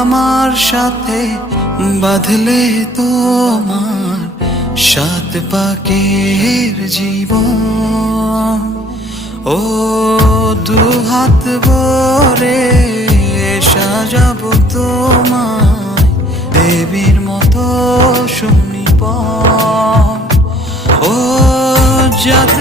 আমার সাথে বাঁধলে তোমার সাত পাকের জীবন। ও দুহাত ভরে সাজাবো তোমায় দেবীর মতো সুনিপন। ও যত